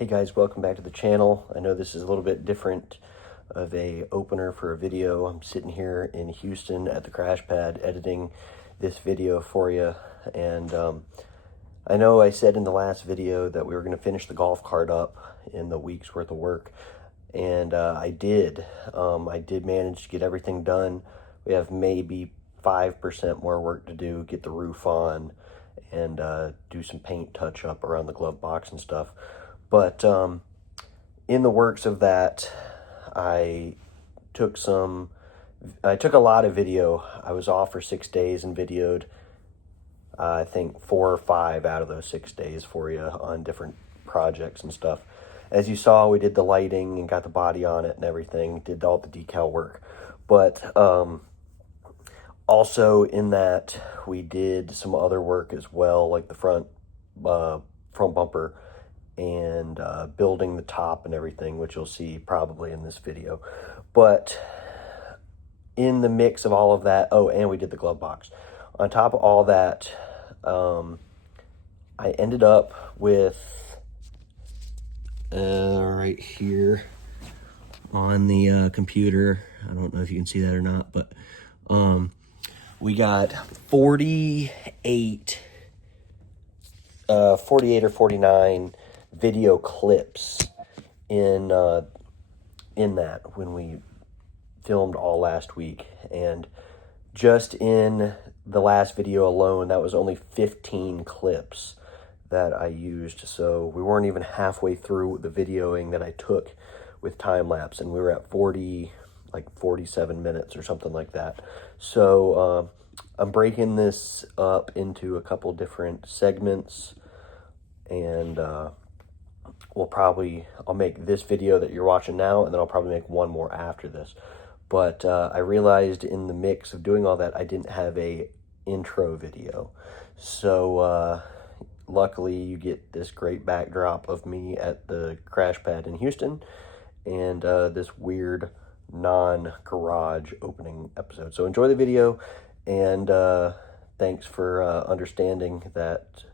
Hey guys, welcome back to the channel. I know this is a little bit different of a opener for a video. I'm sitting here in Houston at the crash pad editing this video for you. And I know I said in the last video that we were going to finish the golf cart up in the week's worth of work. And I did. I did manage to get everything done. We have maybe 5% more work to do, get the roof on, and do some paint touch up around the glove box and stuff. But in the works of that, I took a lot of video. I was off for 6 days and videoed, I think 4 or 5 out of those 6 days for you on different projects and stuff. As you saw, we did the lighting and got the body on it and everything, did all the decal work. But also in that, we did some other work as well, like the front bumper, and building the top and everything, which you'll see probably in this video. But in the mix of all of that, oh, and we did the glove box. On top of all that, I ended up with, right here on the computer, I don't know if you can see that or not, but we got 48 or 49 video clips in that when we filmed all last week. And just in the last video alone, that was only 15 clips that I used. So we weren't even halfway through the videoing that I took with time lapse, and we were at 47 minutes or something like that. So I'm breaking this up into a couple different segments, and I'll make this video that you're watching now, and then I'll probably make one more after this. But I realized in the mix of doing all that, I didn't have a intro video. So luckily you get this great backdrop of me at the crash pad in Houston, and this weird non-garage opening episode. So enjoy the video, and thanks for understanding that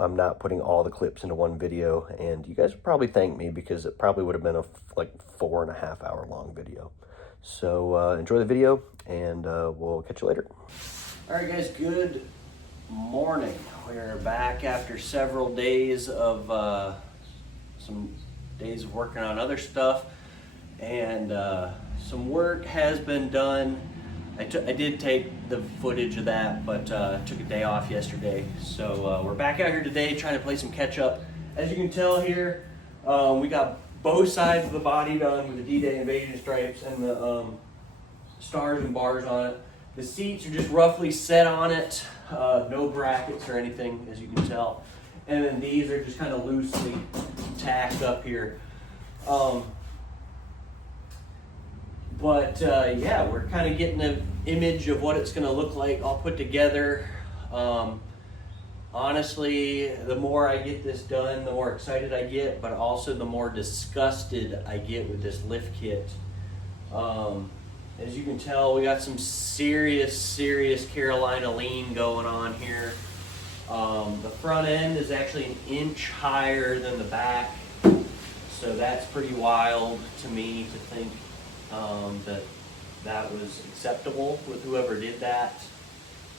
I'm not putting all the clips into one video, and you guys would probably thank me because it probably would have been a 4.5 hour long video. So enjoy the video, and we'll catch you later. All right, guys, good morning. We're back after several days of working on other stuff, and some work has been done. I did take the footage of that, but took a day off yesterday. So we're back out here today trying to play some catch up. As you can tell here, we got both sides of the body done with the D-Day invasion stripes and the stars and bars on it. The seats are just roughly set on it, no brackets or anything, as you can tell. And then these are just kind of loosely tacked up here. But yeah, we're kind of getting an image of what it's going to look like all put together. Honestly, the more I get this done, the more excited I get, but also the more disgusted I get with this lift kit. As you can tell, we got some serious Carolina lean going on here. The front end is actually an inch higher than the back, so that's pretty wild to me to think that was acceptable with whoever did that.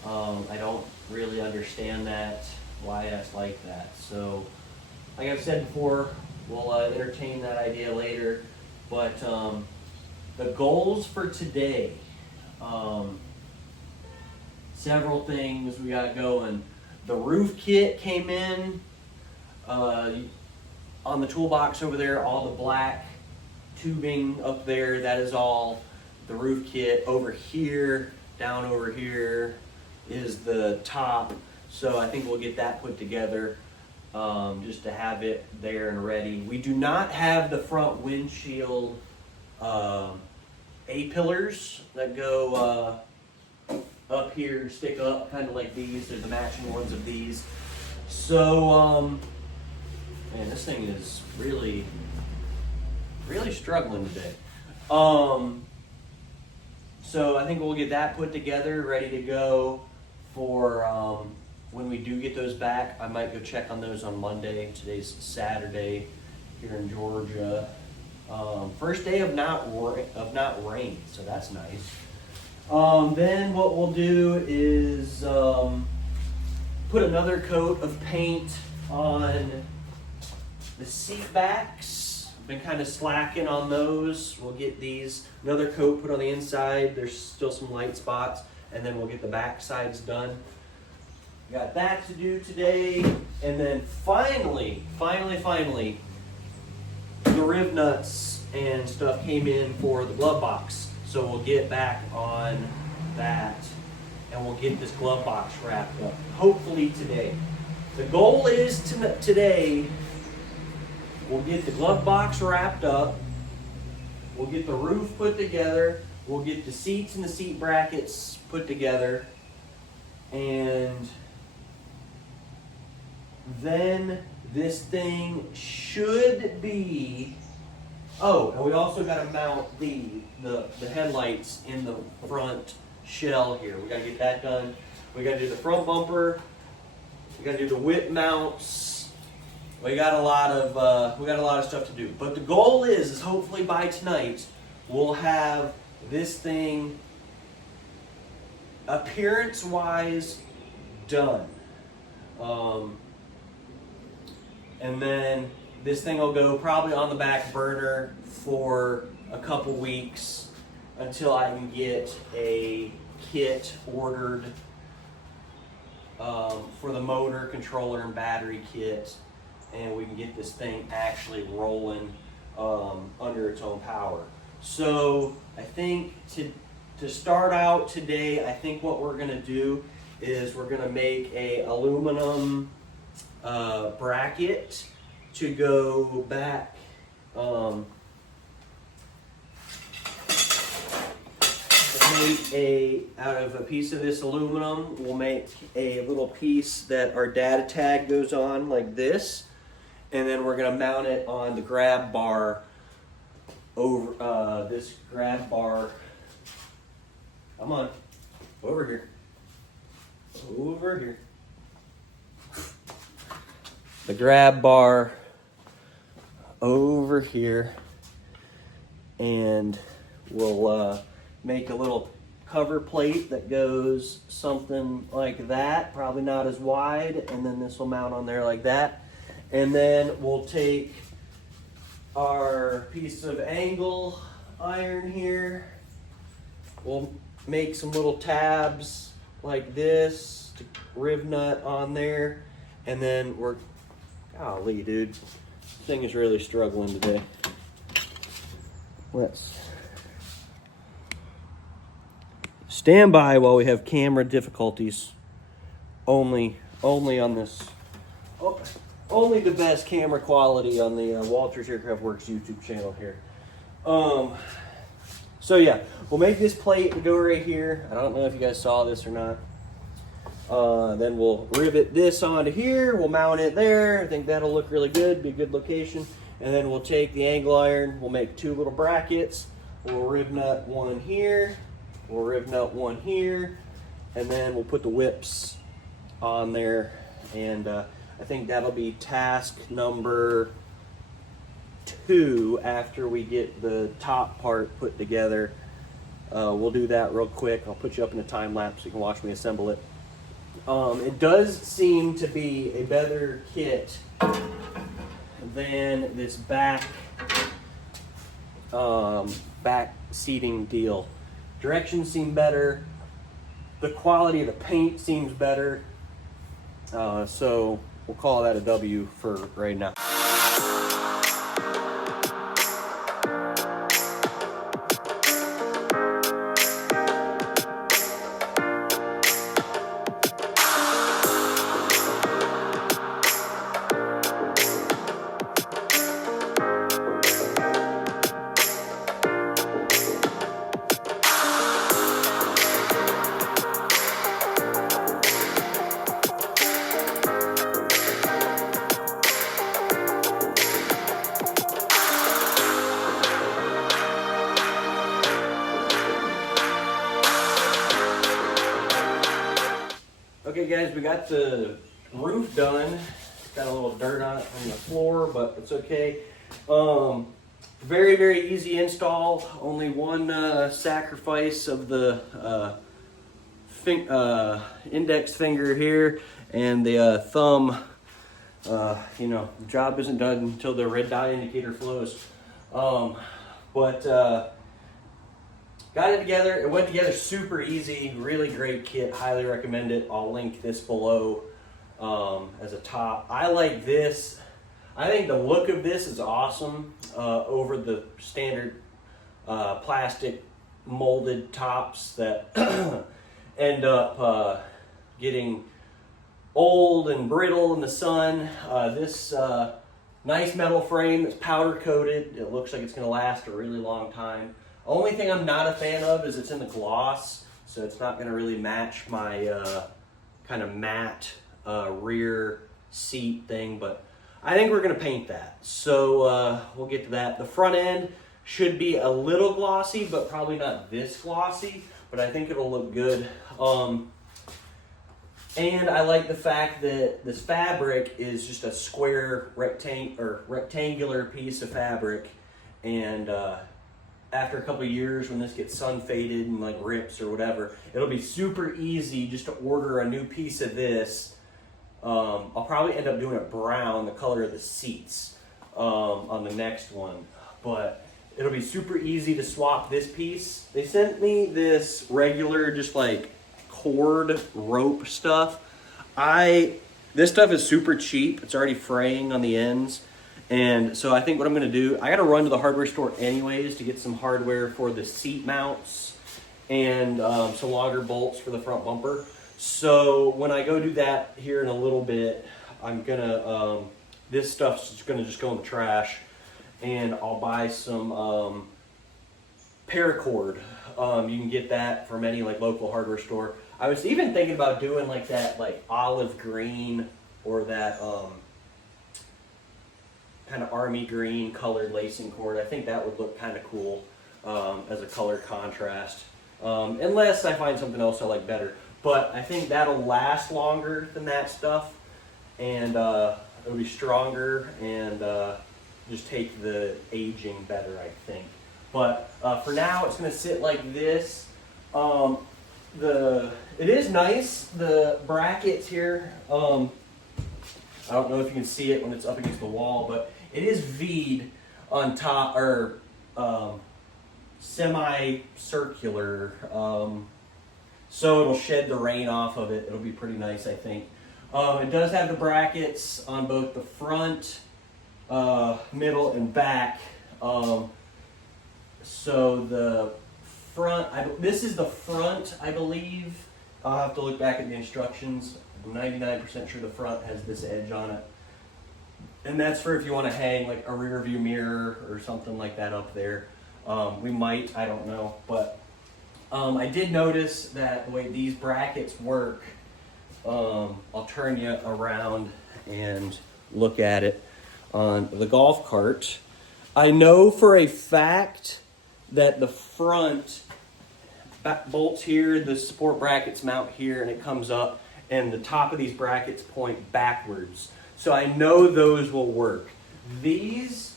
I don't really understand that, why that's like that. So, like I've said before, we'll entertain that idea later. But the goals for today, several things we got going. The roof kit came in on the toolbox over there, all the black tubing up there, that is all the roof kit. Over here, down over here is the top, so I think we'll get that put together just to have it there and ready. We do not have the front windshield A-pillars that go up here, stick up, kind of like these. They're the matching ones of these. So man, this thing is really struggling today. So I think we'll get that put together, ready to go for when we do get those back, I might go check on those on Monday. Today's Saturday here in Georgia. First day of not rain, so that's nice. Then what we'll do is put another coat of paint on the seat backs. Been kind of slacking on those. We'll get these, another coat put on the inside. There's still some light spots, and then we'll get the back sides done. Got that to do today. And then finally, the rib nuts and stuff came in for the glove box. So we'll get back on that and we'll get this glove box wrapped up, hopefully today. The goal is today, we'll get the glove box wrapped up, we'll get the roof put together, we'll get the seats and the seat brackets put together, and then this thing should be, oh, and we also got to mount the headlights in the front shell here. We got to get that done. We got to do the front bumper. We got to do the whip mounts. We got a lot of stuff to do. But the goal is hopefully by tonight we'll have this thing appearance-wise done. And then this thing will go probably on the back burner for a couple weeks until I can get a kit ordered for the motor, controller, and battery kit, and we can get this thing actually rolling under its own power. So I think to start out today, I think what we're going to do is we're going to make a aluminum bracket to go back out of a piece of this aluminum. We'll make a little piece that our data tag goes on like this, and then we're going to mount it on the grab bar over this grab bar. Come on, over here. The grab bar over here, and we'll make a little cover plate that goes something like that, probably not as wide, and then this will mount on there like that. And then we'll take our piece of angle iron here, we'll make some little tabs like this to rib nut on there, and then we're, golly dude, this thing is really struggling today. Let's stand by while we have camera difficulties. Only on this, only the best camera quality on the Walters Aircraft Works YouTube channel here. So yeah, we'll make this plate go right here. I don't know if you guys saw this or not. Then we'll rivet this onto here. We'll mount it there. I think that'll look really good, be a good location. And then we'll take the angle iron. We'll make two little brackets. We'll rib nut one here. We'll rib nut one here. And then we'll put the whips on there. And I think that'll be task number 2 after we get the top part put together. We'll do that real quick. I'll put you up in a time lapse so you can watch me assemble it. It does seem to be a better kit than this back seating deal. Directions seem better. The quality of the paint seems better. So we'll call that a W for right now. Okay guys, we got the roof done. Got a little dirt on it from the floor, but it's okay. Very, very easy install. Only one sacrifice of the index finger here and the thumb. You know, the job isn't done until the red dye indicator flows. Got it together. It went together super easy. Really great kit. Highly recommend it. I'll link this below as a top. I like this. I think the look of this is awesome over the standard plastic molded tops that end up getting old and brittle in the sun. This nice metal frame that's powder coated. It looks like it's going to last a really long time. Only thing I'm not a fan of is it's in the gloss, so it's not going to really match my kind of matte rear seat thing, but I think we're going to paint that. So we'll get to that. The front end should be a little glossy, but probably not this glossy, but I think it'll look good. And I like the fact that this fabric is just a square rectangular piece of fabric. And after a couple of years, when this gets sun faded and like rips or whatever, it'll be super easy just to order a new piece of this. I'll probably end up doing it brown, the color of the seats, on the next one. But it'll be super easy to swap this piece. They sent me this regular, just like cord rope stuff. This stuff is super cheap. It's already fraying on the ends. And so I think what I'm gonna do, I gotta run to the hardware store anyways to get some hardware for the seat mounts and some longer bolts for the front bumper. So when I go do that here in a little bit, I'm gonna, this stuff's just gonna go in the trash, and I'll buy some paracord. You can get that from any like local hardware store. I was even thinking about doing like that like olive green or that kind of army green colored lacing cord. I think that would look kind of cool as a color contrast, unless I find something else I like better. But I think that'll last longer than that stuff, and it'll be stronger and just take the aging better, I think. But for now, it's going to sit like this. It is nice, the brackets here. I don't know if you can see it when it's up against the wall, but it is V'd on top, or semi-circular. So it'll shed the rain off of it. It'll be pretty nice, I think. It does have the brackets on both the front, middle, and back. So the front, this is the front, I believe. I'll have to look back at the instructions. I'm 99% sure the front has this edge on it. And that's for if you want to hang like a rear view mirror or something like that up there. We might, I don't know. But I did notice that the way these brackets work, I'll turn you around and look at it on the golf cart. I know for a fact that the front bolts here, the support brackets mount here, and it comes up, and the top of these brackets point backwards. So I know those will work. This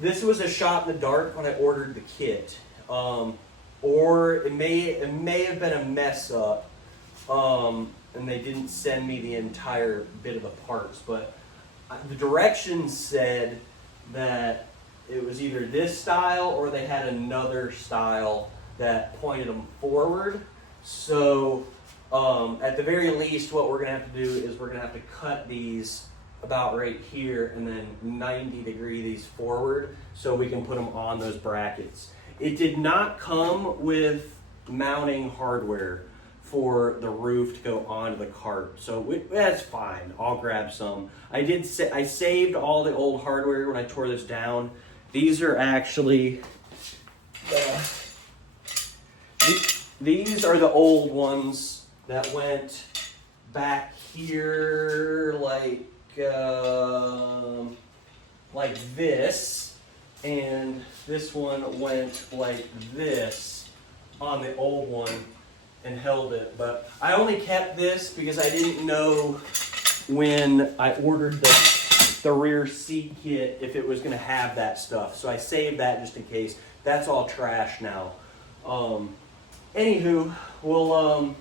was a shot in the dark when I ordered the kit. Or it may have been a mess up, and they didn't send me the entire bit of the parts, but the directions said that it was either this style or they had another style that pointed them forward. So at the very least, what we're gonna have to do is we're gonna have to cut these about right here and then 90 degree these forward so we can put them on those brackets. It did not come with mounting hardware for the roof to go onto the cart, so that's fine. I'll grab some. I saved all the old hardware when I tore this down. These are actually these are the old ones that went back here like this, and this one went like this on the old one. and held it. But I only kept this because I didn't know when I ordered the rear seat kit if it was going to have that stuff. So I saved that just in case. That's all trash now. Anywho, we'll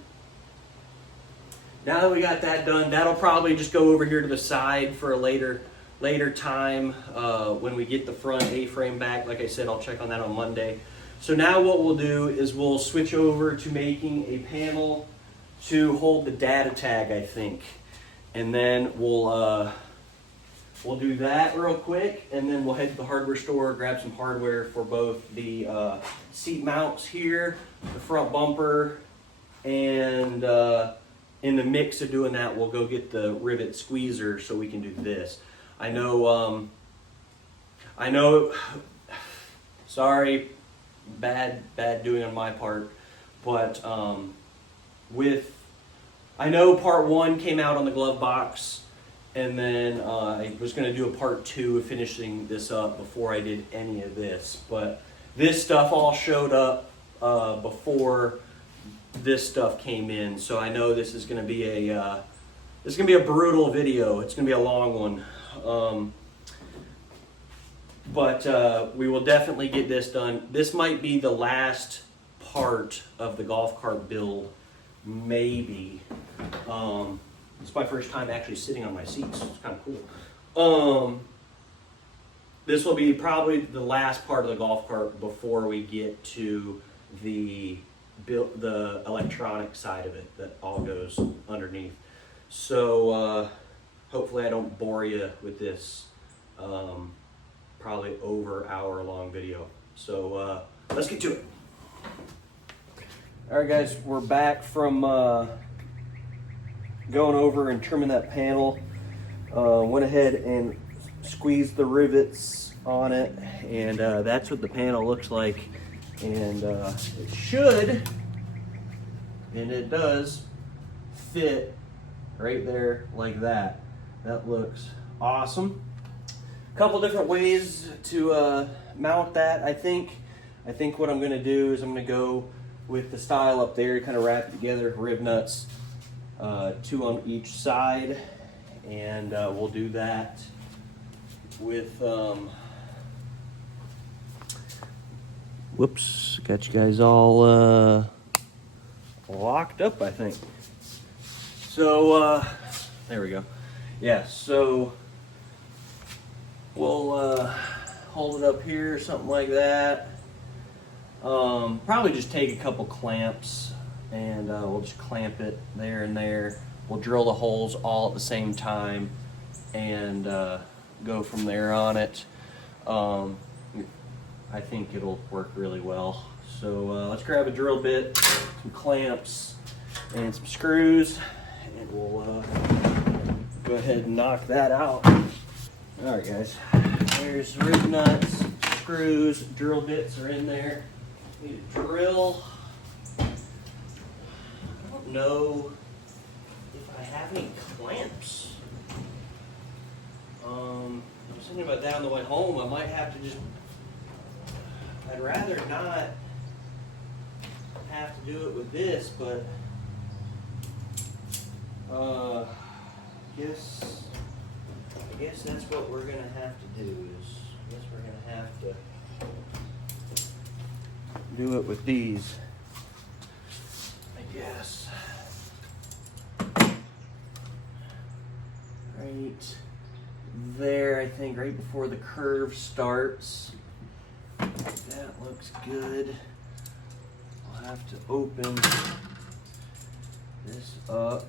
now that we got that done, that'll probably just go over here to the side for a later time when we get the front A-frame back. Like I said, I'll check on that on Monday. So now what we'll do is we'll switch over to making a panel to hold the data tag, I think. And then we'll do that real quick, and then we'll head to the hardware store, grab some hardware for both the seat mounts here, the front bumper, and in the mix of doing that, we'll go get the rivet squeezer so we can do this. I know, sorry, bad doing on my part, but I know part 1 came out on the glove box, and then I was going to do a part 2 of finishing this up before I did any of this, but this stuff all showed up before this stuff came in, so I know this is going to be a brutal video. It's going to be a long one, but we will definitely get this done. This might be the last part of the golf cart build, maybe. It's my first time actually sitting on my seats. It's kind of cool. This will be probably the last part of the golf cart before we get to the electronic side of it that all goes underneath. So hopefully I don't bore you with this probably over hour-long video. So let's get to it. All right, guys, we're back from going over and trimming that panel. Went ahead and squeezed the rivets on it, and that's what the panel looks like. And it should, and it does, fit right there like that. That looks awesome. A couple different ways to mount that. I think what I'm going to do is I'm going to go with the style up there, kind of wrap it together, rib nuts, 2 on each side, and we'll do that with whoops, got you guys all locked up, I think. So there we go. Yeah, so we'll hold it up here, something like that. Probably just take a couple clamps and we'll just clamp it there and there. We'll drill the holes all at the same time and go from there on it. I think it'll work really well. So let's grab a drill bit, some clamps, and some screws, and we'll go ahead and knock that out. All right, guys. There's rib nuts, screws, drill bits are in there. Need a drill. I don't know if I have any clamps. I was thinking about that on the way home. I might have to just, I'd rather not have to do it with this, but I guess that's what we're gonna have to do. I guess we're gonna have to do it with these, I guess. Right there, I think, right before the curve starts. That looks good. I'll have to open this up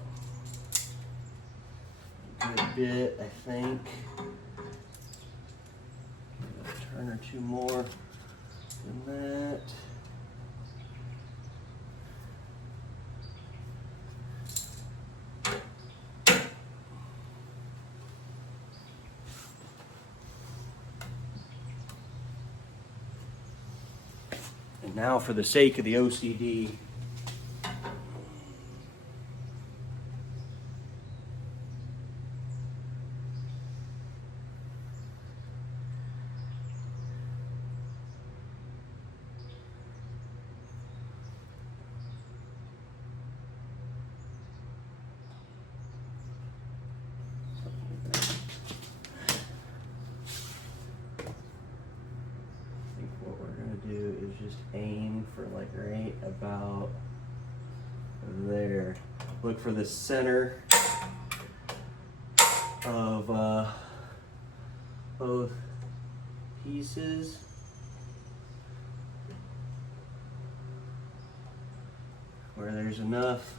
a good bit, I think. A turn or 2 more than that. And now, for the sake of the OCD, looking for like right about there. Look for the center of both pieces. Where there's enough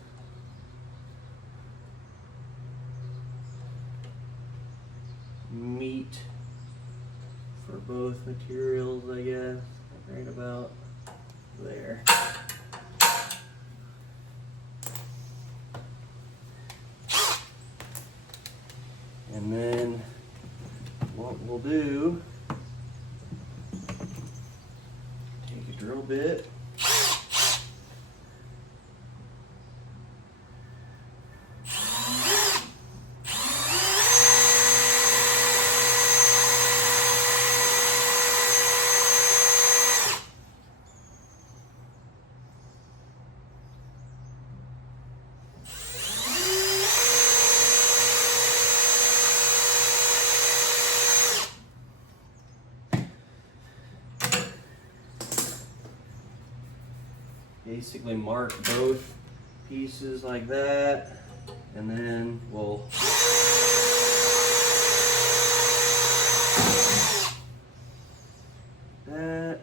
meat for both materials, I guess, right about there. And then what we'll do, take a drill bit, basically mark both pieces like that, and then we'll that.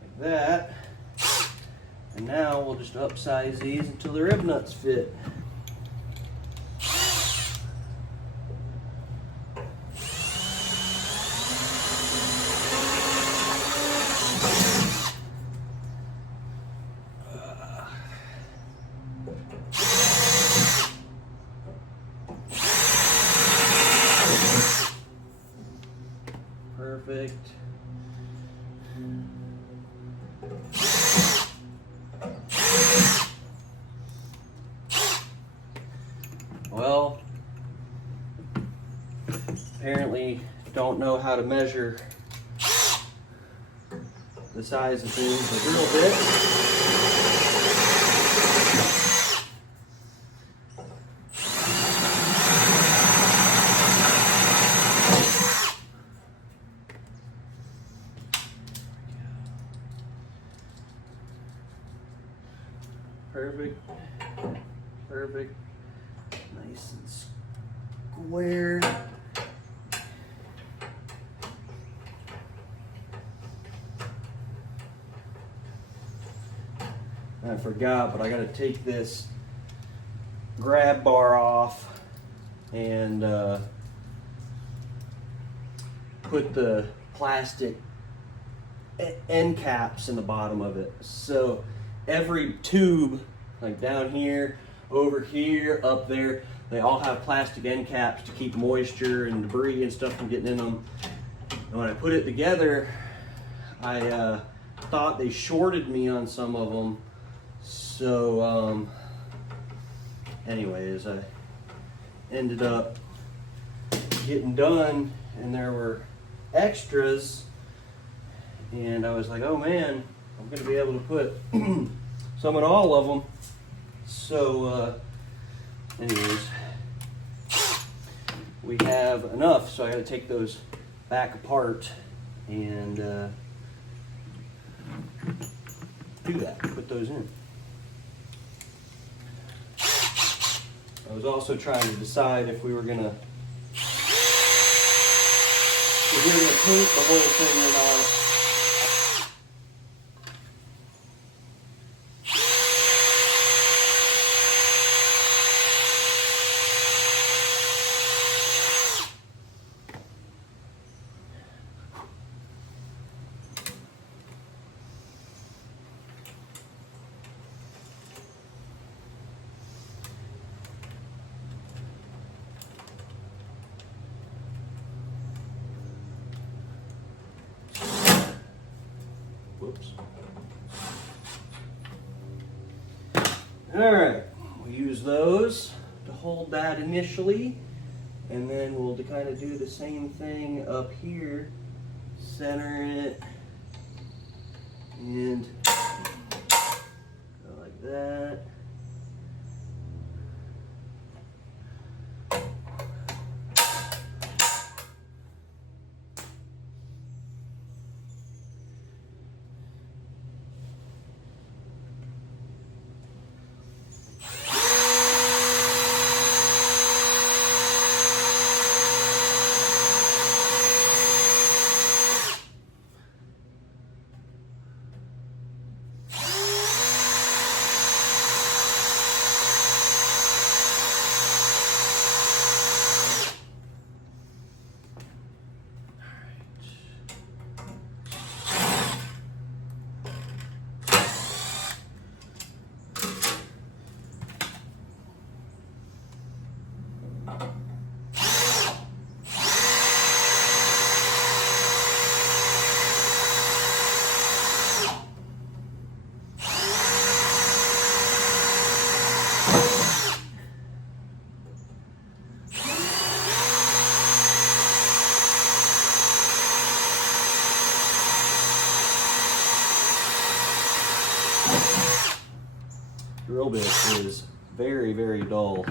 Like that. And now we'll just upsize these until the rib nuts fit. Perfect. Well, apparently don't know how to measure the size of things a little bit. Perfect, perfect, nice and square. I forgot, but I got to take this grab bar off and put the plastic end caps in the bottom of it. So every tube, like down here, over here, up there, they all have plastic end caps to keep moisture and debris and stuff from getting in them. And when I put it together, I thought they shorted me on some of them. So anyways, I ended up getting done and there were extras, and I was like, oh man, I'm gonna be able to put some in all of them. So anyways, we have enough, so I gotta take those back apart and do that, put those in. I was also trying to decide if we were gonna paint the whole thing or not. Whoops. All right, we'll use those to hold that initially, and then we'll kind of do the same thing up here, center it, and go like that. drill bit is very, very dull.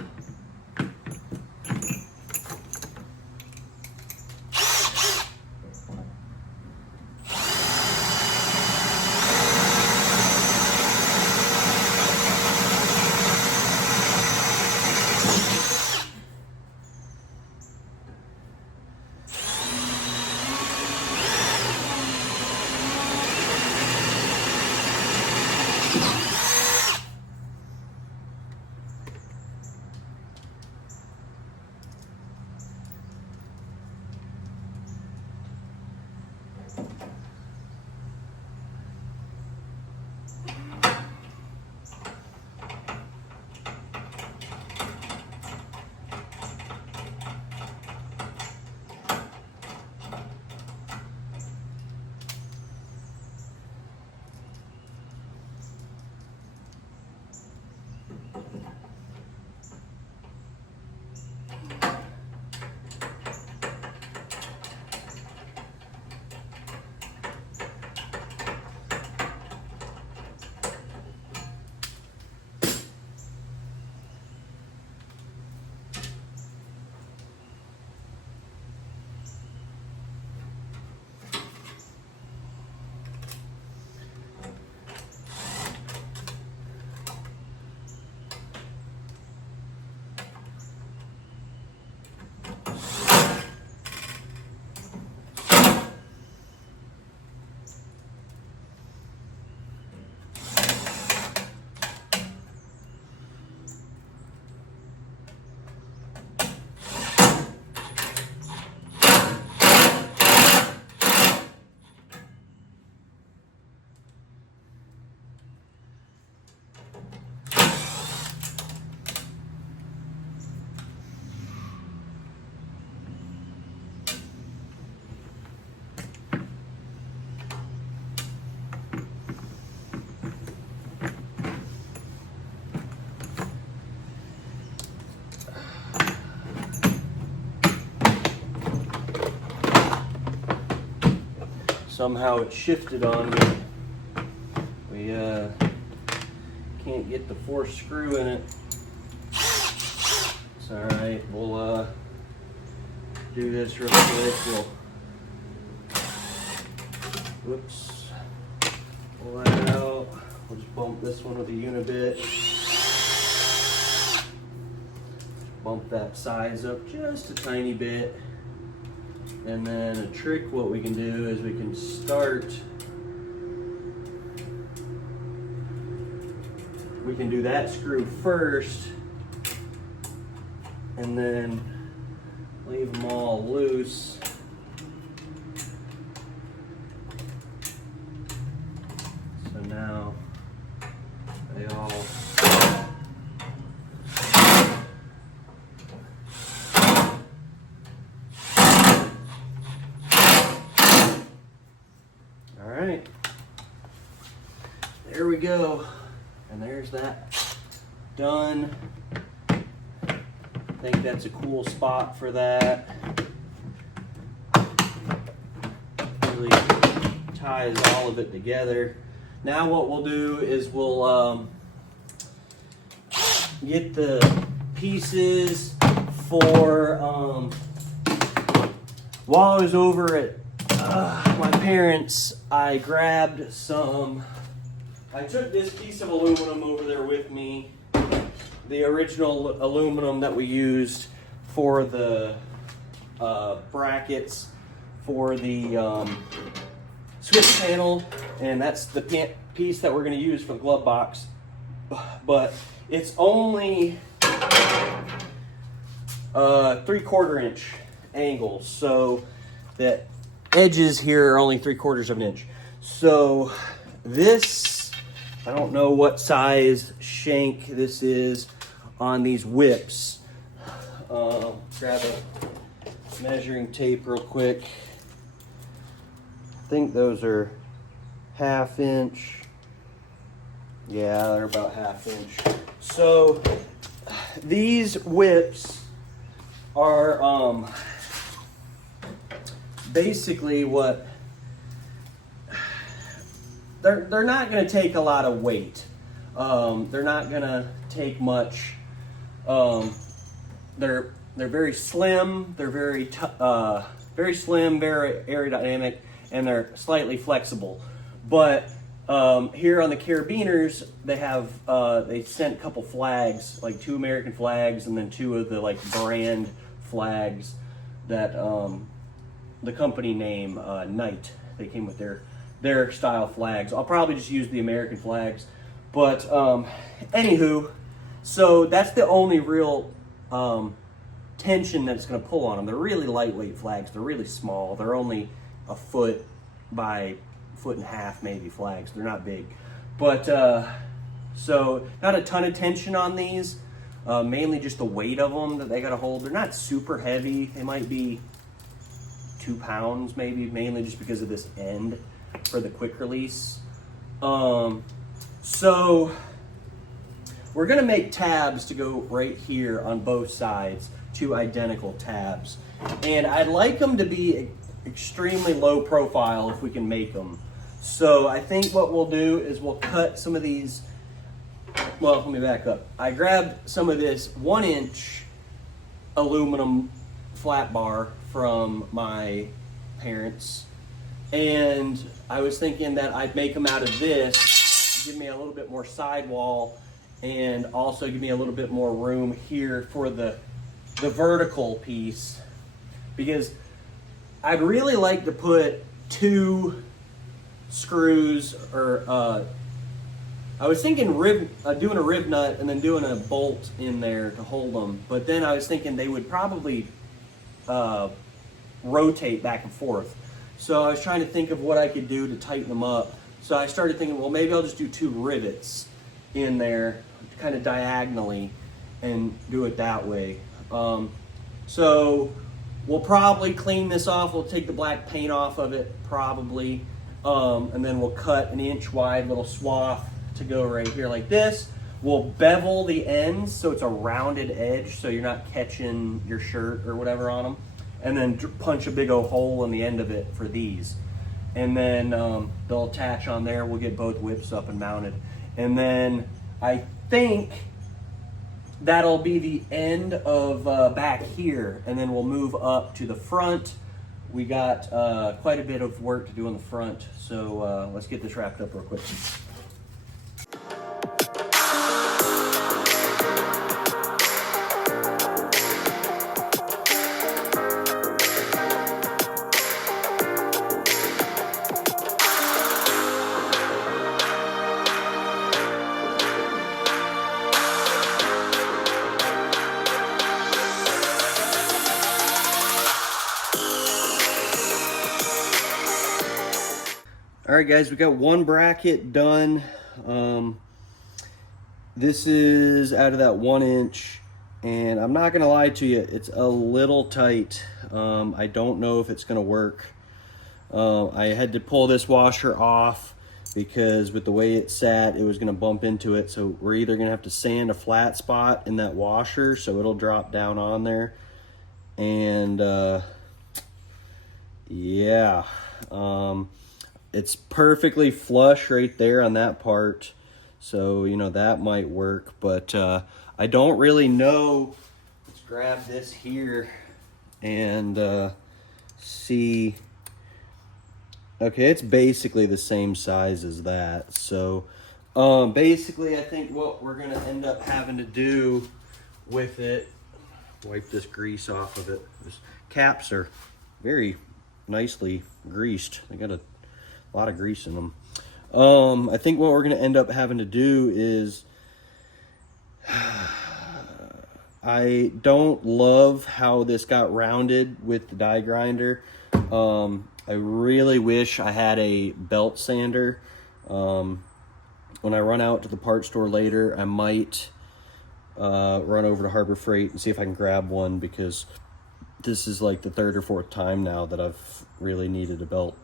Somehow it shifted on me. We can't get the fourth screw in it. It's all right. We'll do this real quick. Whoops. Pull that out. We'll just bump this one with a unibit. Bump that size up just a tiny bit. And then a trick, what we can do is we can start, we can do that screw first and then leave them all loose. So now they all there we go, and there's that done. I think that's a cool spot for that. Really ties all of it together. Now what we'll do is we'll get the pieces for, while I was over at my parents', I grabbed some, I took this piece of aluminum over there with me, the original aluminum that we used for the brackets for the switch panel, and that's the piece that we're going to use for the glove box, but it's only 3/4 inch angles, so that edges here are only 3/4 of an inch. So this, I don't know what size shank this is on these whips. Grab a measuring tape real quick. I think those are 1/2 inch. Yeah, they're about 1/2 inch. So these whips are basically what they're not going to take a lot of weight. They're not gonna take much. They're very slim. They're very slim, very aerodynamic, and they're slightly flexible. But here on the carabiners, they sent a couple flags, like 2 American flags, and then 2 of the like brand flags that the company name Knight. They came with their style flags. I'll probably just use the American flags. But anywho, so that's the only real tension that it's going to pull on them. They're really lightweight flags. They're really small. They're only a foot by foot and a half maybe flags. They're not big. But so not a ton of tension on these. Mainly just the weight of them that they got to hold. They're not super heavy. They might be 2 pounds maybe, mainly just because of this end for the quick release. So we're gonna make tabs to go right here on both sides, 2 identical tabs. And I'd like them to be extremely low profile if we can make them. So I think what we'll do is we'll cut some of these. Well, let me back up. I grabbed some of this 1-inch aluminum flat bar from my parents, and I was thinking that I'd make them out of this, give me a little bit more sidewall, and also give me a little bit more room here for the vertical piece, because I'd really like to put 2 screws, or I was thinking doing a rib nut and then doing a bolt in there to hold them, but then I was thinking they would probably rotate back and forth. So I was trying to think of what I could do to tighten them up. So I started thinking, well, maybe I'll just do 2 rivets in there, kind of diagonally, and do it that way. So we'll probably clean this off. We'll take the black paint off of it, probably, and then we'll cut an 1-inch wide little swath to go right here like this. We'll bevel the ends so it's a rounded edge, so you're not catching your shirt or whatever on them. And then punch a big old hole in the end of it for these. And then they'll attach on there. We'll get both whips up and mounted. And then I think that'll be the end of back here. And then we'll move up to the front. We got quite a bit of work to do on the front. So let's get this wrapped up real quick. All right, guys, we got 1 bracket done. This is out of that 1-inch, and I'm not gonna lie to you, it's a little tight. I don't know if it's gonna work. I had to pull this washer off because with the way it sat, it was gonna bump into it. So we're either gonna have to sand a flat spot in that washer so it'll drop down on there. And yeah, it's perfectly flush right there on that part, so you know that might work, but I don't really know. Let's grab this here and see. Okay, it's basically the same size as that. So basically I think what we're gonna end up having to do with it, wipe this grease off of it. These caps are very nicely greased. They got a lot of grease in them. I think what we're gonna end up having to do is, I don't love how this got rounded with the die grinder. I really wish I had a belt sander. When I run out to the parts store later, I might run over to Harbor Freight and see if I can grab one, because this is like the 3rd or 4th time now that I've really needed a belt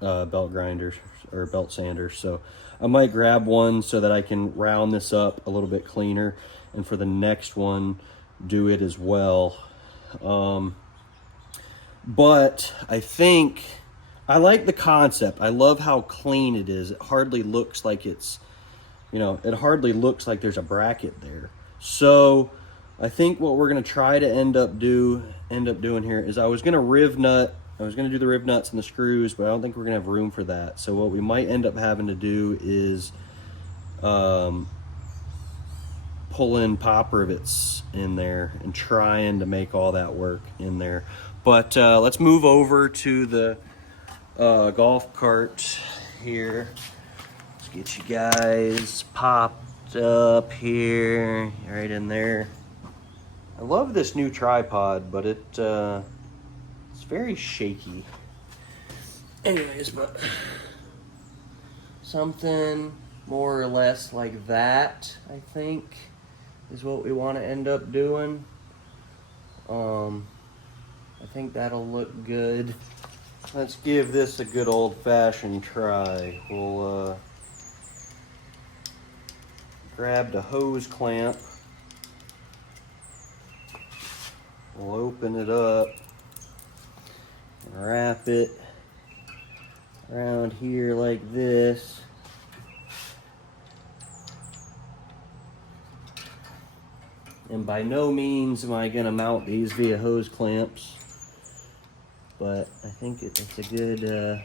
grinder or belt sander. So I might grab one so that I can round this up a little bit cleaner, and for the next one do it as well. But I think I like the concept. I love how clean it is. It hardly looks like it's you know, it hardly looks like there's a bracket there. So I think what we're gonna try to end up doing here is I was gonna do the riv nuts and the screws, but I don't think we're gonna have room for that. So what we might end up having to do is pull in pop rivets in there and trying to make all that work in there. But let's move over to the golf cart here. Let's get you guys popped up here, right in there. I love this new tripod, but it's very shaky. Anyways, but something more or less like that, I think, is what we want to end up doing. I think that'll look good. Let's give this a good old-fashioned try. We'll grab the hose clamp. We'll open it up and wrap it around here like this. And by no means am I gonna mount these via hose clamps, but I think it's a good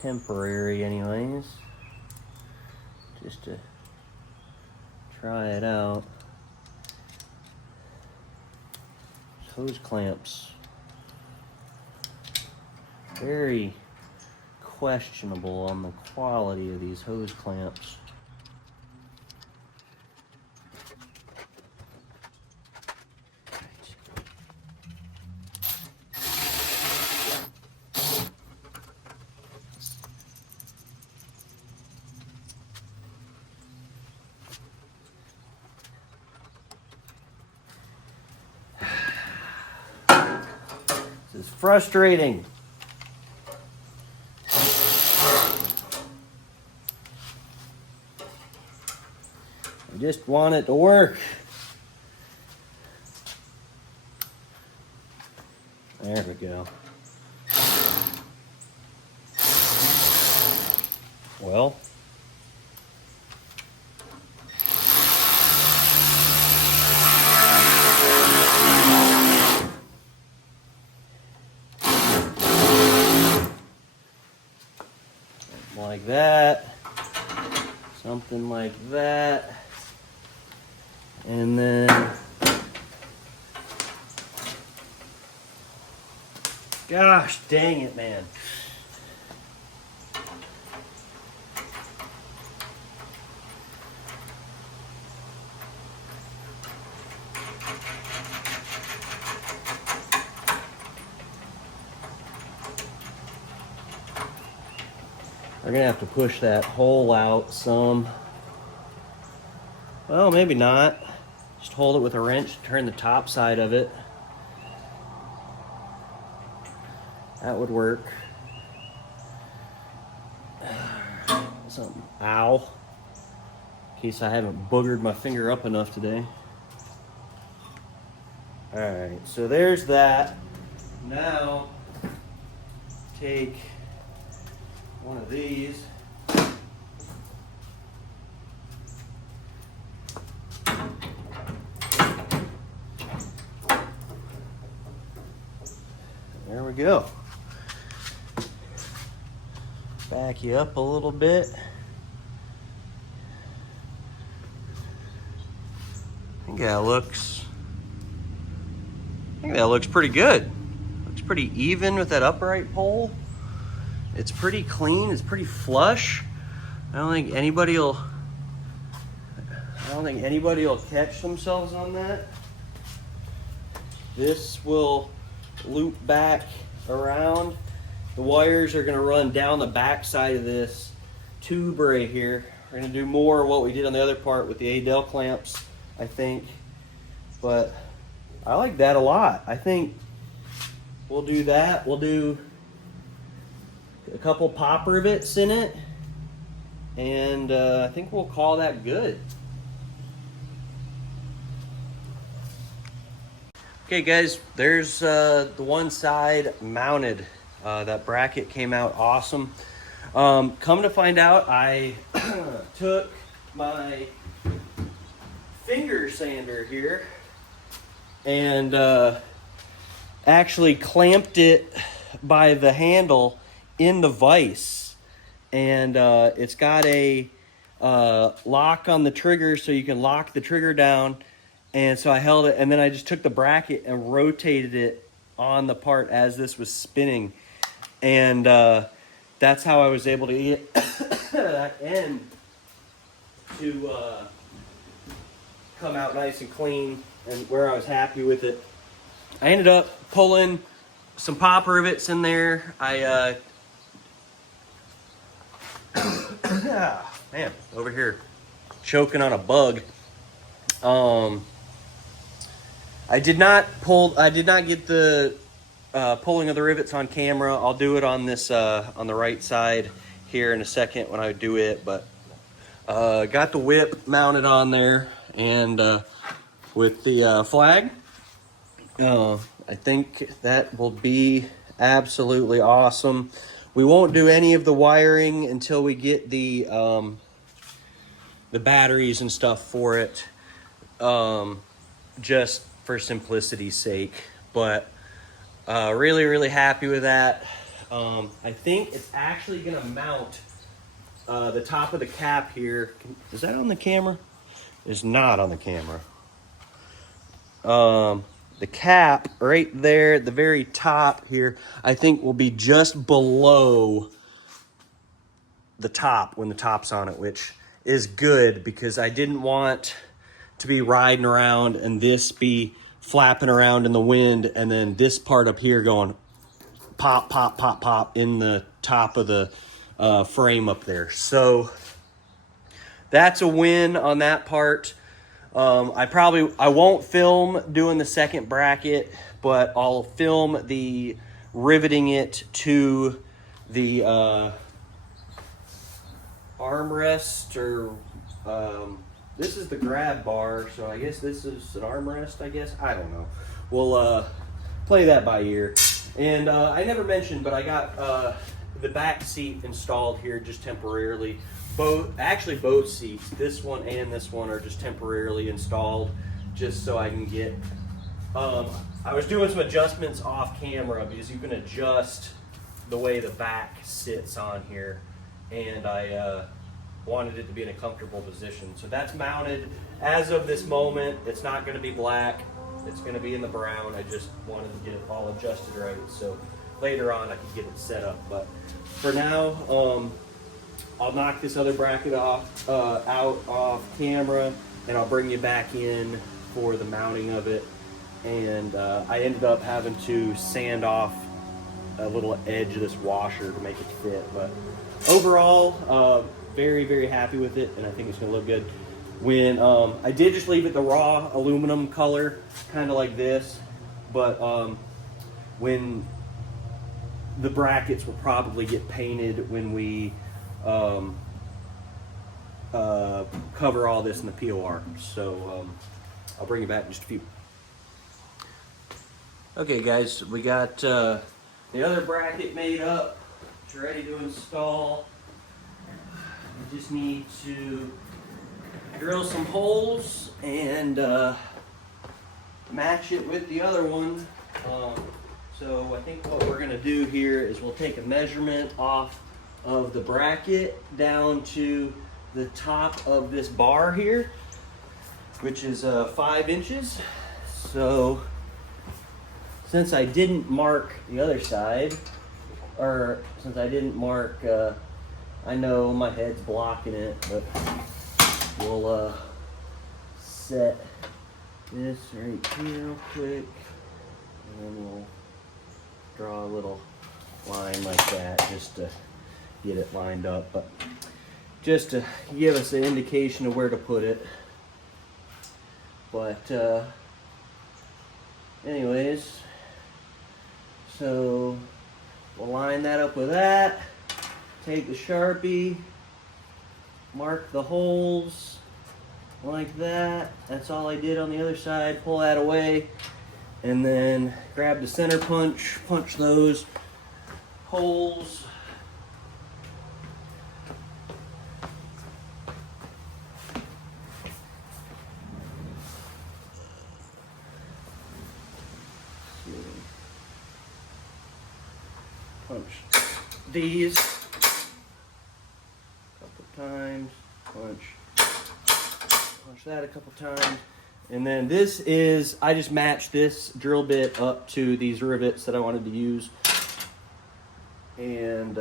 temporary anyways, just to try it out. Hose clamps, very questionable on the quality of these hose clamps. This is frustrating. I just want it to work. There we go. Well, like that, something like that, and then gosh dang it, man. We're gonna have to push that hole out some. Well, maybe not. Just hold it with a wrench, turn the top side of it. That would work. Something, ow. In case I haven't boogered my finger up enough today. All right, so there's that. Now, take one of these. There we go. Back you up a little bit. I think that looks pretty good. Looks pretty even with that upright pole. It's pretty clean, it's pretty flush. I don't think anybody will catch themselves on that. This will loop back around. The wires are gonna run down the back side of this tube right here. We're gonna do more of what we did on the other part with the Adel clamps, I think. But I like that a lot. I think we'll do that. We'll do a couple pop rivets in it, and I think we'll call that good. Okay guys, there's the one side mounted. That bracket came out awesome. Come to find out, I took my finger sander here and actually clamped it by the handle in the vise, and it's got a lock on the trigger so you can lock the trigger down. And so I held it, and then I just took the bracket and rotated it on the part as this was spinning, and that's how I was able to get that end to come out nice and clean, and where I was happy with it. I ended up pulling some pop rivets in there. I man, over here choking on a bug. I did not get the pulling of the rivets on camera. I'll do it on this on the right side here in a second when I do it, but got the whip mounted on there, and with the flag, I think that will be absolutely awesome. We won't do any of the wiring until we get the batteries and stuff for it, just for simplicity's sake. But really happy with that. I think it's actually gonna mount the top of the cap here. Is that on the camera? It's not on the camera. The cap right there at the very top here, I think will be just below the top when the top's on it, which is good because I didn't want to be riding around and this be flapping around in the wind and then this part up here going pop, pop, pop, pop in the top of the frame up there. So that's a win on that part. I won't film doing the second bracket, but I'll film the riveting it to the armrest, or this is the grab bar, so I guess this is an armrest, I guess. I don't know. We'll play that by ear. And I never mentioned, but I got the back seat installed here just temporarily. Both seats, this one and this one, are just temporarily installed just so I can get, I was doing some adjustments off camera because you can adjust the way the back sits on here, and I wanted it to be in a comfortable position. So that's mounted as of this moment. It's not going to be black, it's going to be in the brown. I just wanted to get it all adjusted right so later on I could get it set up. But for now, I'll knock this other bracket off, out off camera, and I'll bring you back in for the mounting of it. And I ended up having to sand off a little edge of this washer to make it fit. But overall, very happy with it, and I think it's gonna look good. When I did just leave it the raw aluminum color, kind of like this, but when the brackets will probably get painted when we cover all this in the POR. So I'll bring you back in just a few. Okay guys, we got the other bracket made up. It's ready to install. I just need to drill some holes and match it with the other one. So I think what we're gonna do here is we'll take a measurement off of the bracket down to the top of this bar here, which is 5 inches. So since I didn't mark the other side, or since I didn't mark, I know my head's blocking it, but we'll set this right here real quick, and then we'll draw a little line like that just to get it lined up, but just to give us an indication of where to put it. But anyways, so we'll line that up with that, take the Sharpie, mark the holes like that. That's all I did on the other side. Pull that away, and then grab the center punch, punch those holes punch these a couple times, punch that a couple times. And then this is, I just matched this drill bit up to these rivets that I wanted to use. And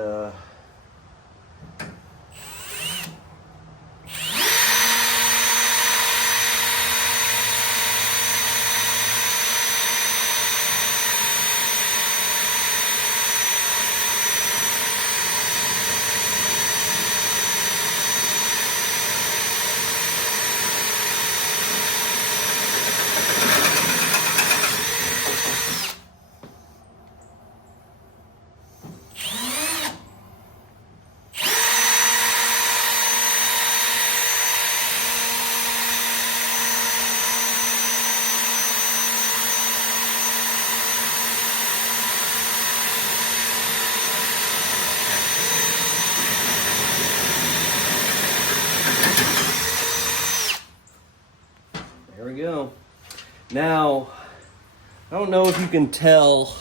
there we go. Now, I don't know if you can tell.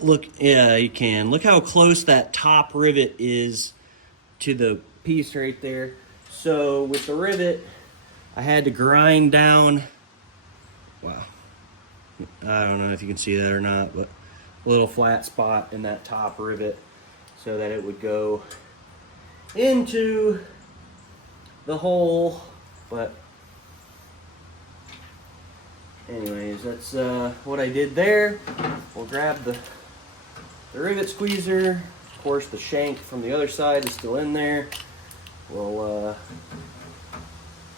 Look, yeah, you can. Look how close that top rivet is to the piece right there. So with the rivet, I had to grind down, wow, I don't know if you can see that or not, but a little flat spot in that top rivet so that it would go into the hole. But anyways, that's what I did there. We'll grab the rivet squeezer. Of course, the shank from the other side is still in there. We'll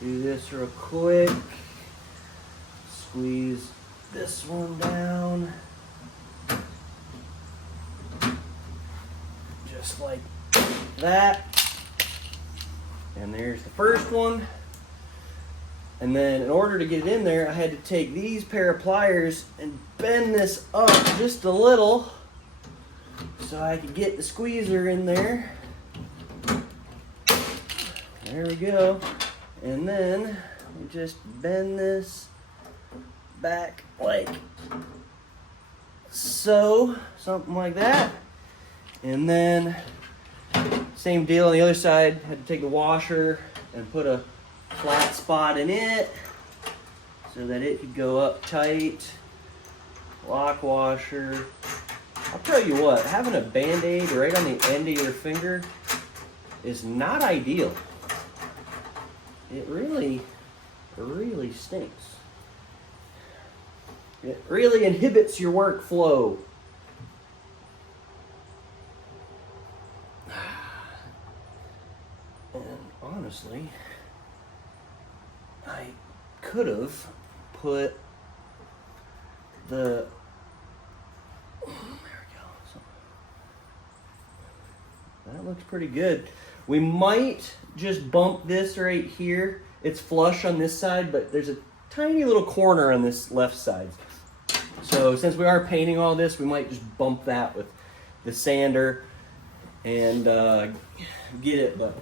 do this real quick. Squeeze this one down. Just like that. And there's the first one. And then in order to get it in there, I had to take these pair of pliers and bend this up just a little so I could get the squeezer in there. There we go. And then we just bend this back like so, something like that. And then same deal on the other side. Had to take the washer and put a flat spot in it so that it could go up tight. Lock washer. I'll tell you what, having a Band-Aid right on the end of your finger is not ideal. It really stinks. It really inhibits your workflow. And honestly, I could have put the, there we go. So, that looks pretty good. We might just bump this right here. It's flush on this side, but there's a tiny little corner on this left side. So since we are painting all this, we might just bump that with the sander and get it, but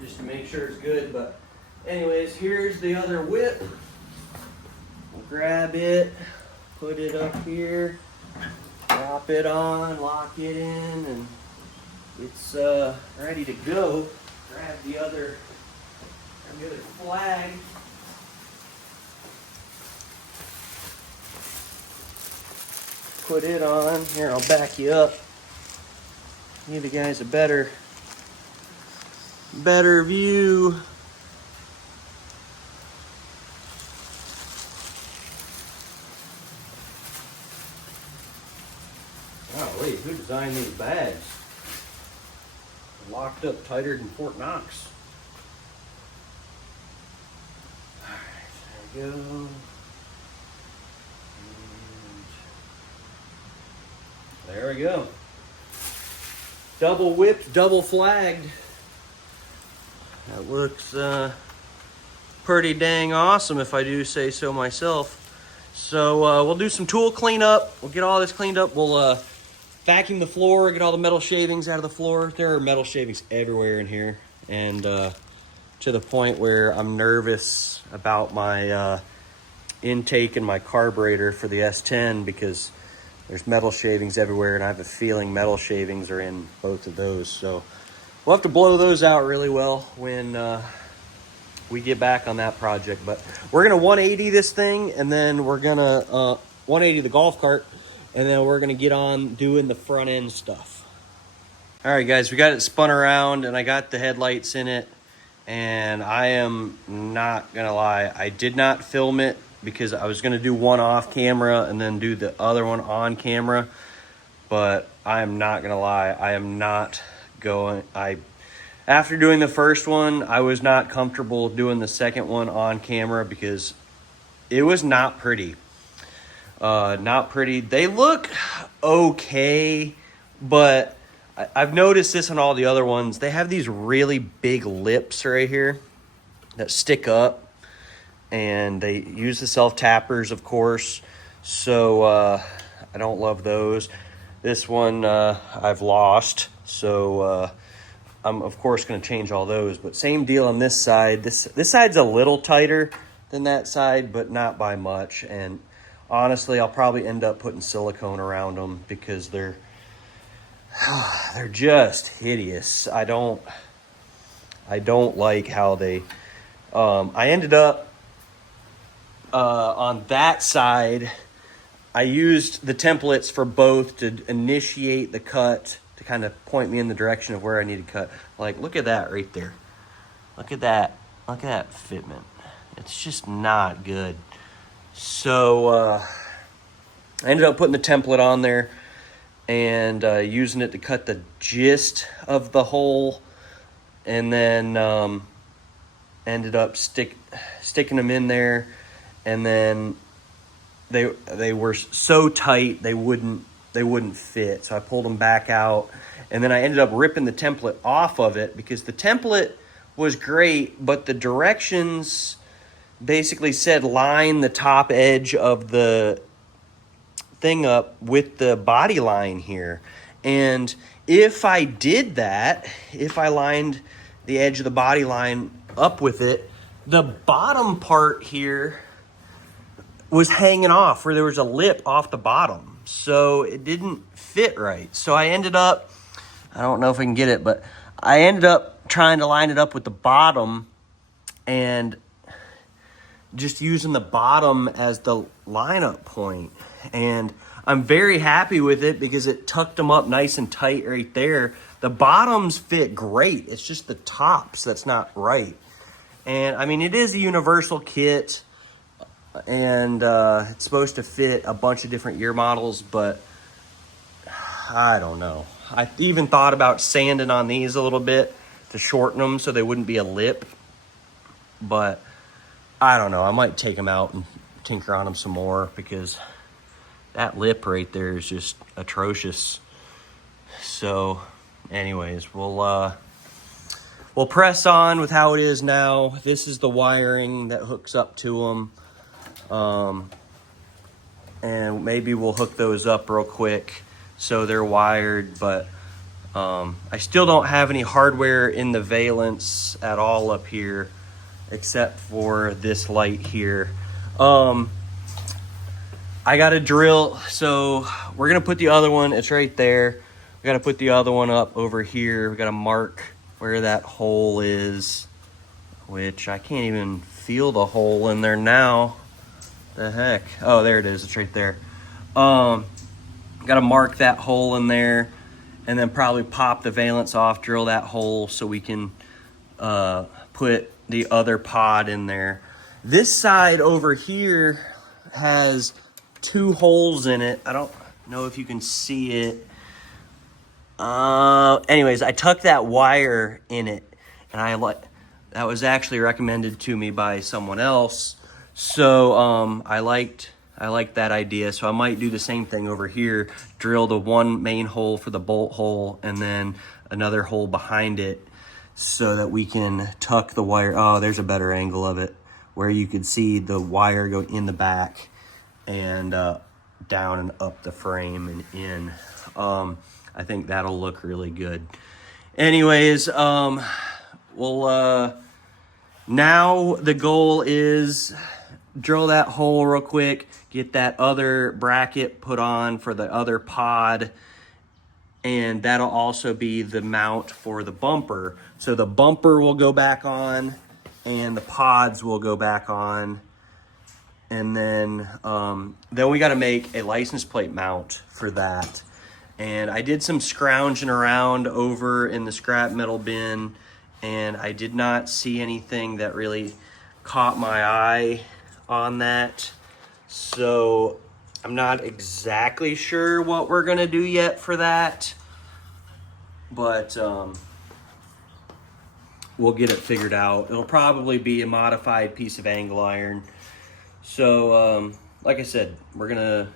just to make sure it's good. But anyways, here's the other whip. We'll grab it, put it up here, drop it on, lock it in, and it's ready to go. Grab the other flag. Put it on. Here, I'll back you up. Give you guys a better view. Oh, wait, who designed these bags? Locked up tighter than Fort Knox. Alright, there we go. And there we go. Double whipped, double flagged. That looks pretty dang awesome, if I do say so myself. So we'll do some tool cleanup. We'll get all this cleaned up. We'll vacuum the floor, get all the metal shavings out of the floor. There are metal shavings everywhere in here, and to the point where I'm nervous about my intake and my carburetor for the S10, because there's metal shavings everywhere, and I have a feeling metal shavings are in both of those. So we'll have to blow those out really well when we get back on that project. But we're gonna 180 this thing, and then we're gonna 180 the golf cart, and then we're gonna get on doing the front end stuff. All right, guys, we got it spun around, and I got the headlights in it, and I am not gonna lie, I did not film it because I was gonna do one off camera and then do the other one on camera. But I am not gonna lie, I am not going. After doing the first one, I was not comfortable doing the second one on camera because it was not pretty. Not pretty. They look okay, but I've noticed this on all the other ones. They have these really big lips right here that stick up, and they use the self-tappers, of course. So I don't love those. This one I've lost, so I'm of course going to change all those. But same deal on this side. This side's a little tighter than that side, but not by much. And honestly, I'll probably end up putting silicone around them because they're just hideous. I don't like how they. I ended up on that side. I used the templates for both to initiate the cut, to kind of point me in the direction of where I need to cut. Like, look at that right there. Look at that. Look at that fitment. It's just not good. So I ended up putting the template on there and using it to cut the gist of the hole, and then ended up sticking them in there, and then they were so tight they wouldn't fit. So I pulled them back out, and then I ended up ripping the template off of it because the template was great, but the directions basically said line the top edge of the thing up with the body line here. And if I did that, if I lined the edge of the body line up with it, the bottom part here was hanging off where there was a lip off the bottom. So it didn't fit right. So I ended up, I don't know if I can get it, but I ended up trying to line it up with the bottom and just using the bottom as the lineup point. And I'm very happy with it because it tucked them up nice and tight right there. The bottoms fit great. It's just the tops that's not right. And I mean, it is a universal kit, and it's supposed to fit a bunch of different year models, but I don't know. I even thought about sanding on these a little bit to shorten them so they wouldn't be a lip, but I don't know. I might take them out and tinker on them some more because that lip right there is just atrocious. So anyways, we'll press on with how it is now. This is the wiring that hooks up to them. And maybe we'll hook those up real quick so they're wired, but I still don't have any hardware in the valence at all up here except for this light here. I got a drill, so we're gonna put the other one, it's right there. We gotta put the other one up over here. We gotta mark where that hole is, which I can't even feel the hole in there now. The heck? Oh, there it is, it's right there. Gotta mark that hole in there and then probably pop the valence off, drill that hole so we can put the other pod in there. This side over here has 2 holes in it. I don't know if you can see it. Anyways, I tucked that wire in it, and that was actually recommended to me by someone else. So I liked that idea. So I might do the same thing over here, drill the one main hole for the bolt hole and then another hole behind it so that we can tuck the wire. Oh, there's a better angle of it where you can see the wire go in the back and down and up the frame and in. I think that'll look really good. Anyways, now the goal is drill that hole real quick, get that other bracket put on for the other pod, and that'll also be the mount for the bumper. So the bumper will go back on and the pods will go back on. And then we got to make a license plate mount for that. And I did some scrounging around over in the scrap metal bin, and I did not see anything that really caught my eye on that. So I'm not exactly sure what we're gonna do yet for that, but we'll get it figured out. It'll probably be a modified piece of angle iron. So like I said, we're gonna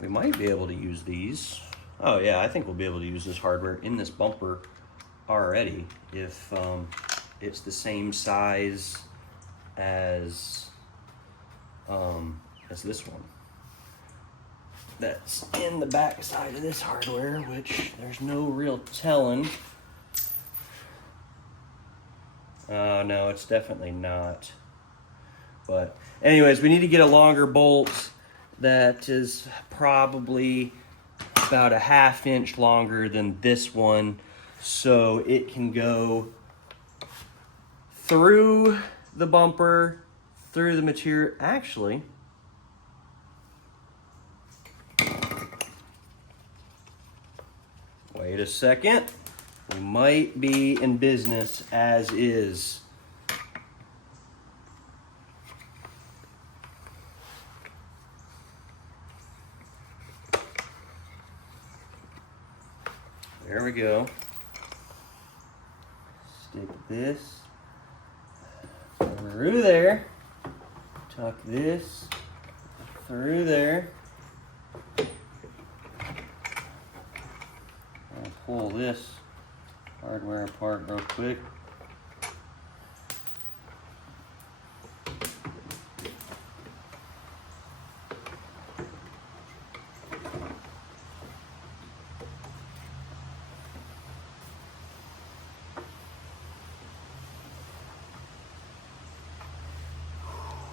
we might be able to use these. Oh yeah, I think we'll be able to use this hardware in this bumper already if it's the same size as this one that's in the back side of this hardware, which there's no real telling. No, it's definitely not. But anyways, we need to get a longer bolt that is probably about a 1/2 inch longer than this one, so it can go through the bumper, through the material. Actually, wait a second. We might be in business as is. There we go. Stick this through there. Tuck this through there. I'll pull this hardware apart real quick.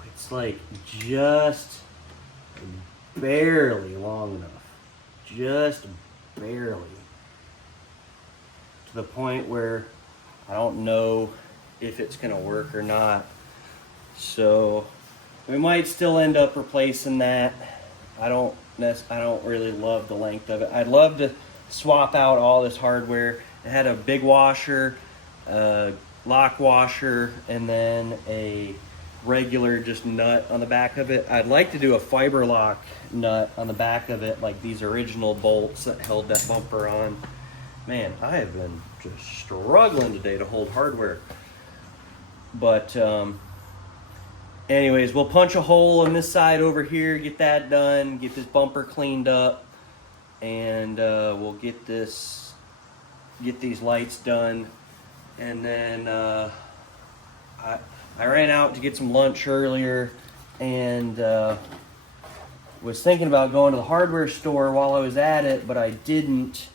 It's like just barely long enough. Just barely. To the point where I don't know if it's gonna work or not. So we might still end up replacing that. I don't really love the length of it. I'd love to swap out all this hardware. It had a big washer, lock washer, and then a regular just nut on the back of it. I'd like to do a fiber lock nut on the back of it, like these original bolts that held that bumper on. Man, I have been just struggling today to hold hardware. But anyways, we'll punch a hole in this side over here, get that done, get this bumper cleaned up, and we'll get these lights done. And then I ran out to get some lunch earlier, and was thinking about going to the hardware store while I was at it, but I didn't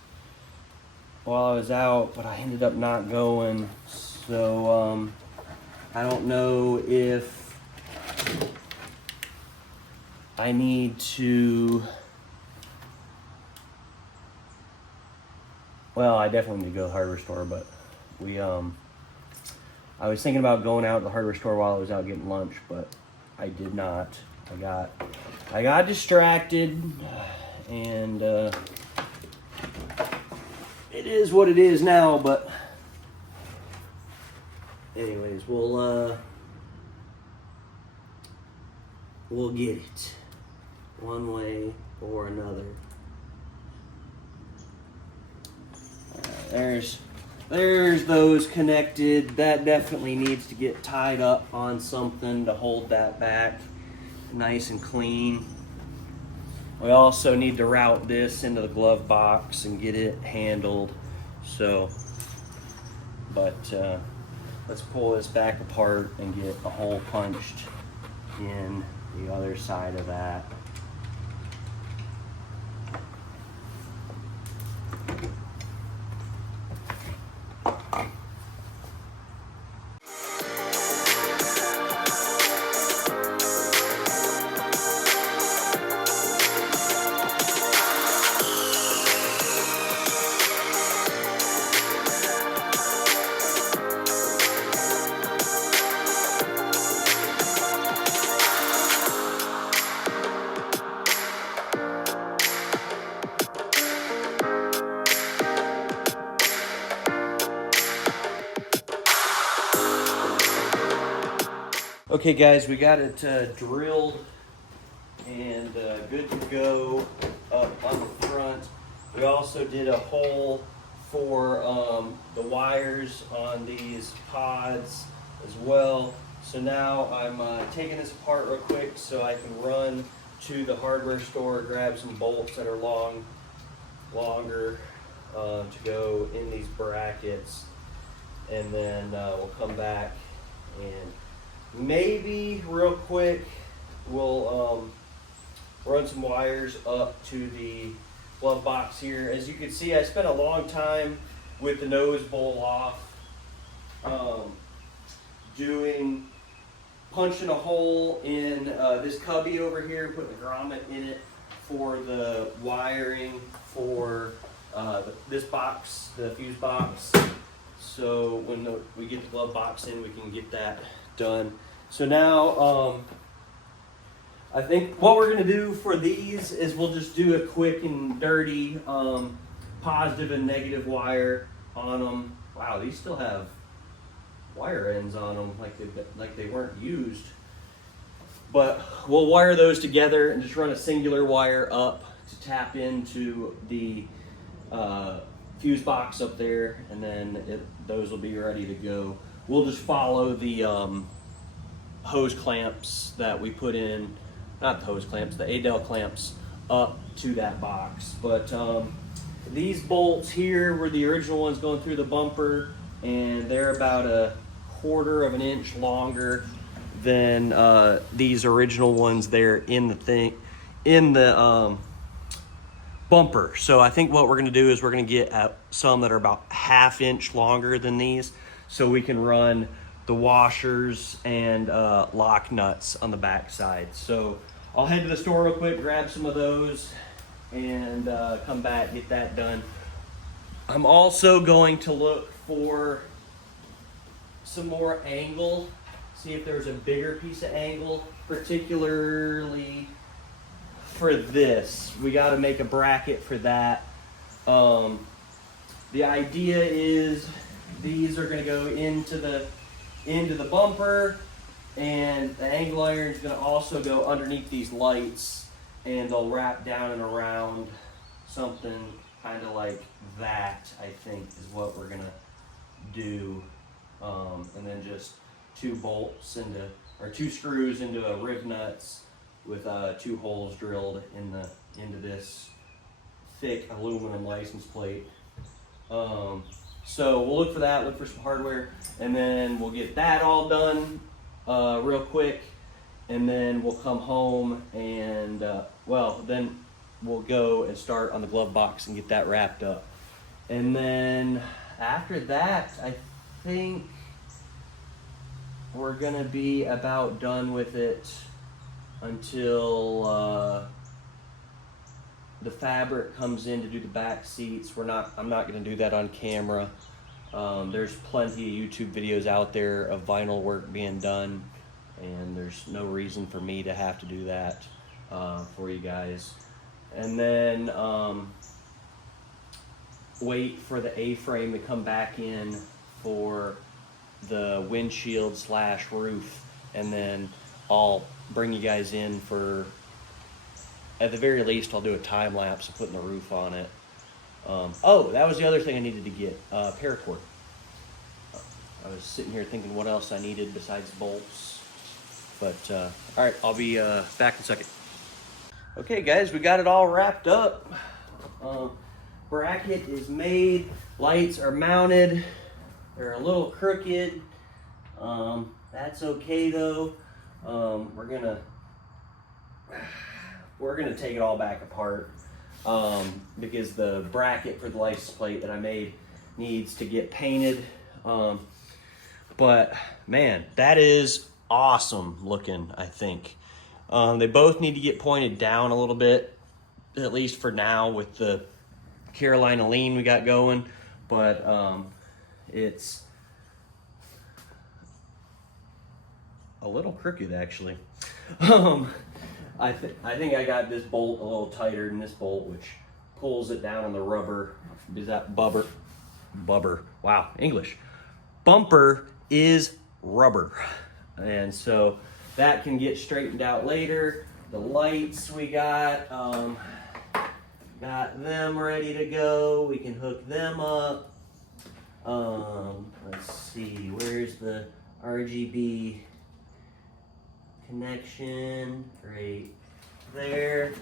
while I was out, but I ended up not going. So I don't know if I need to, well, I definitely need to go to the hardware store, but I was thinking about going out to the hardware store while I was out getting lunch, but I did not. I got distracted, and it is what it is now. But anyways, we'll get it one way or another. There's those connected. That definitely needs to get tied up on something to hold that back nice and clean. We also need to route this into the glove box and get it handled. So, but let's pull this back apart and get a hole punched in the other side of that. Okay guys, we got it drilled and good to go up on the front. We also did a hole for the wires on these pods as well. So now I'm taking this apart real quick so I can run to the hardware store, grab some bolts that are longer to go in these brackets, and then we'll come back and maybe real quick we'll run some wires up to the glove box here. As you can see, I spent a long time with the nose bowl off, punching a hole in this cubby over here, putting a grommet in it for the wiring for this box, the fuse box. So when we get the glove box in, we can get that done. So now I think what we're going to do for these is we'll just do a quick and dirty positive and negative wire on them. Wow, these still have wire ends on them like they weren't used. But we'll wire those together and just run a singular wire up to tap into the fuse box up there, and then those will be ready to go. We'll just follow the hose clamps that we put in, not the hose clamps, the Adel clamps up to that box. But these bolts here were the original ones going through the bumper, and they're about 1/4 of an inch longer than these original ones there in the bumper. So I think what we're going to do is we're going to get some that are about 1/2 inch longer than these, so we can run the washers and lock nuts on the back side. So I'll head to the store real quick, grab some of those, and come back, get that done. I'm also going to look for some more angle, see if there's a bigger piece of angle, particularly for this. We got to make a bracket for that. The idea is these are going to go into the bumper, and the angle iron is going to also go underneath these lights, and they'll wrap down and around something kind of like that, I think is what we're going to do. And then just 2 screws into riv nuts with 2 holes drilled into this thick aluminum license plate. So we'll look for that, look for some hardware, and then we'll get that all done real quick, and then we'll come home and then we'll go and start on the glove box and get that wrapped up. And then after that, I think we're gonna be about done with it until the fabric comes in to do the back seats. I'm not gonna do that on camera. There's plenty of YouTube videos out there of vinyl work being done, and there's no reason for me to have to do that for you guys. And then wait for the A-frame to come back in for the windshield / roof, and then I'll bring you guys in for, at the very least, I'll do a time lapse of putting the roof on it. Oh, that was the other thing I needed to get, paracord. I was sitting here thinking what else I needed besides bolts. But, all right, I'll be back in a second. Okay, guys, we got it all wrapped up. Bracket is made, lights are mounted. They're a little crooked. That's okay though. We're gonna take it all back apart because the bracket for the license plate that I made needs to get painted. But man, that is awesome looking, I think. They both need to get pointed down a little bit, at least for now, with the Carolina lean we got going. But it's a little crooked actually. I think I got this bolt a little tighter than this bolt, which pulls it down on the rubber. Is that bubber? Wow, English. Bumper is rubber. And so that can get straightened out later. The lights we got them ready to go. We can hook them up. Let's see, where's the RGB connection? Right there.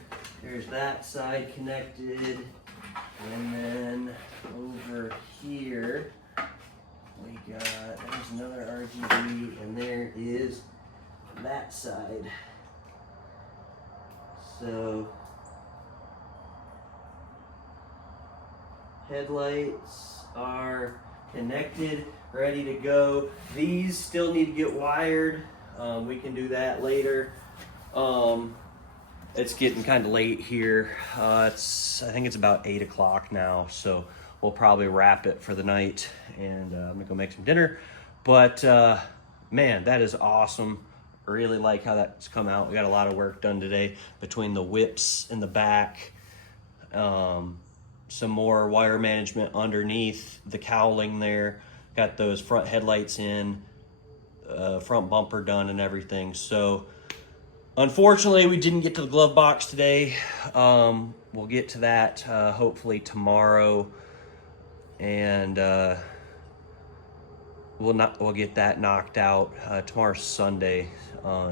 There's that side connected. And then over here, there's another RGB, and there is that side. So, headlights are connected, ready to go. These still need to get wired. We can do that later. It's getting kind of late here. I think it's about 8 o'clock now, so we'll probably wrap it for the night, and I'm gonna go make some dinner. But man, that is awesome. I really like how that's come out. We got a lot of work done today between the whips in the back, some more wire management underneath the cowling there. Got those front headlights in, front bumper done and everything. So unfortunately, we didn't get to the glove box today. We'll get to that hopefully tomorrow, and we'll get that knocked out. Tomorrow's Sunday,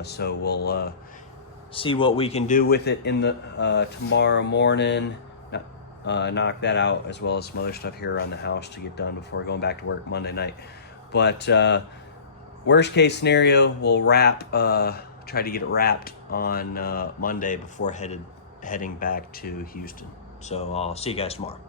so we'll see what we can do with it in the tomorrow morning. Knock that out, as well as some other stuff here around the house to get done before going back to work Monday night. But worst case scenario, we'll try to get it wrapped on Monday before heading back to Houston. So I'll see you guys tomorrow.